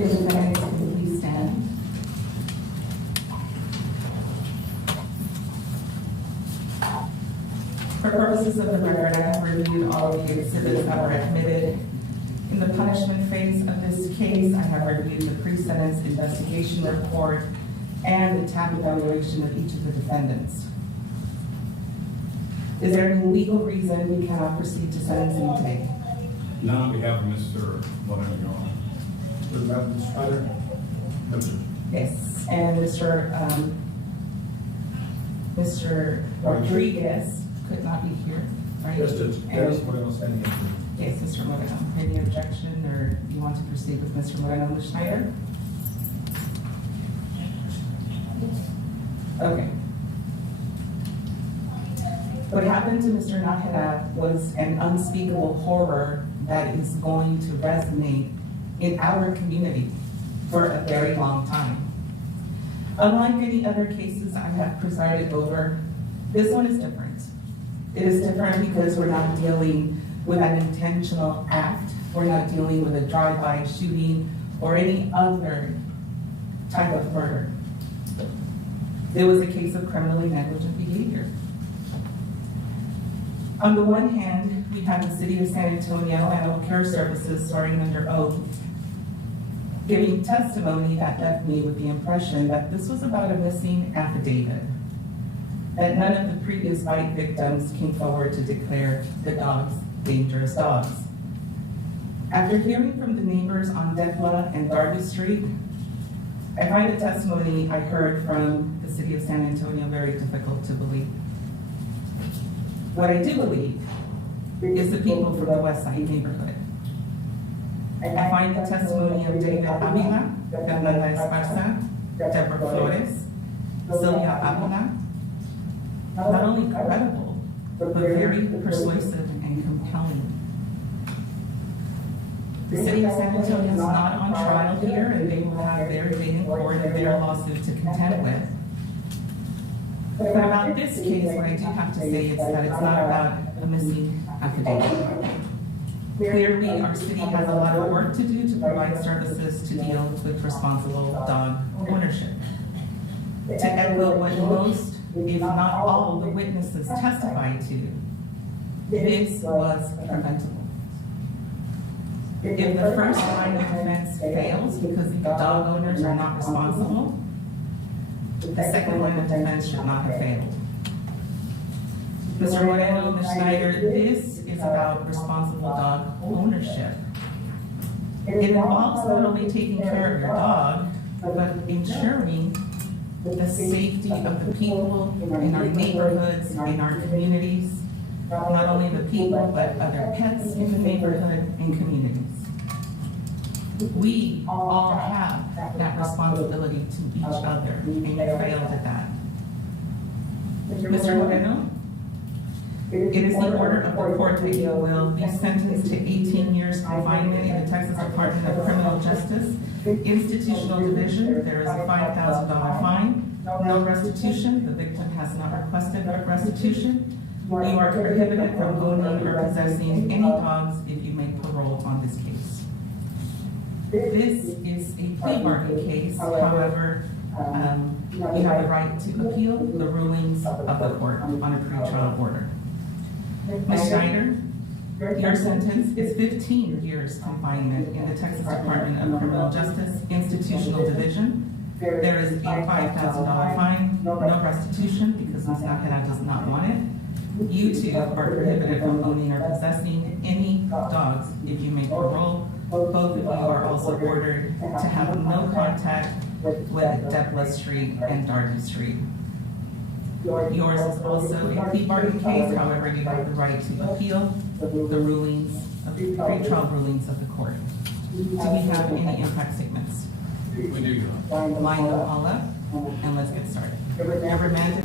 Defendants, please stand. For purposes of the record, I have reviewed all of the exhibits that were admitted. In the punishment phase of this case, I have reviewed the pre-sentence investigation report and the TAP evaluation of each of the defendants. Is there any legal reason we cannot proceed to sentencing today? None on behalf of Mr. Moreno, Your Honor. What about Mr. Schneider? No, sir. Yes, and Mr. Rodriguez could not be here, right? Yes, Judge. Dennis Moreno standing in. Yes, Mr. Moreno. Any objection, or you want to proceed with Mr. Moreno and Ms. Schneider? Okay. What happened to Mr. Nájera was an unspeakable horror that is going to resonate in our community for a very long time. Unlike any other cases I have presided over, this one is different. It is different because we're not dealing with an intentional act. We're not dealing with a drive-by shooting or any other type of murder. It was a case of criminally negligent behavior. On the one hand, we have the City of San Antonio Animal Care Services swearing under oath, giving testimony that left me with the impression that this was about a missing affidavit, that none of the previous bite victims came forward to declare the dogs dangerous dogs. After hearing from the neighbors on Decla and Darby Street, I find the testimony I heard from the City of San Antonio very difficult to believe. What I do believe is the people from the West Side neighborhood. I find the testimony of David Avila, Fernanda Esparza, Deborah Flores, Sylvia Avila, not only credible, but very persuasive and compelling. The City of San Antonio is not on trial here, and they will have their day in court and their lawsuit to contend with. But about this case, what I do have to say is that it's not about a missing affidavit. Clearly, our city has a lot of work to do to provide services to deal with responsible dog ownership. To echo what most, if not all, the witnesses testified to, this was preventable. If the first line of defense fails because the dog owners are not responsible, the second line of defense should not have failed. Mr. Moreno, Ms. Schneider, this is about responsible dog ownership. It involves not only taking care of your dog, but ensuring the safety of the people in our neighborhoods, in our communities, not only the people, but other pets in the neighborhood and communities. We all have that responsibility to each other, and you failed at that. Mr. Moreno, it is the order of the court that you will be sentenced to 18 years confinement in the Texas Department of Criminal Justice, Institutional Division. There is a $5,000 fine, no restitution. The victim has not requested restitution. You are prohibited from owning or possessing any dogs if you make parole on this case. This is a plea bargain case, however, you have the right to appeal the rulings of the court on a pretrial order. Ms. Schneider, your sentence is 15 years confinement in the Texas Department of Criminal Justice, Institutional Division. There is a $5,000 fine, no restitution because Ms. Nájera does not want it. You too are prohibited from owning or possessing any dogs if you make parole. Both of you are also ordered to have no contact with Decla Street and Darby Street. Yours is also a plea bargain case, however, you have the right to appeal the rulings, of the pretrial rulings of the court. Do we have any impact statements? We do, Your Honor. Line them all up, and let's get started. You're remanded.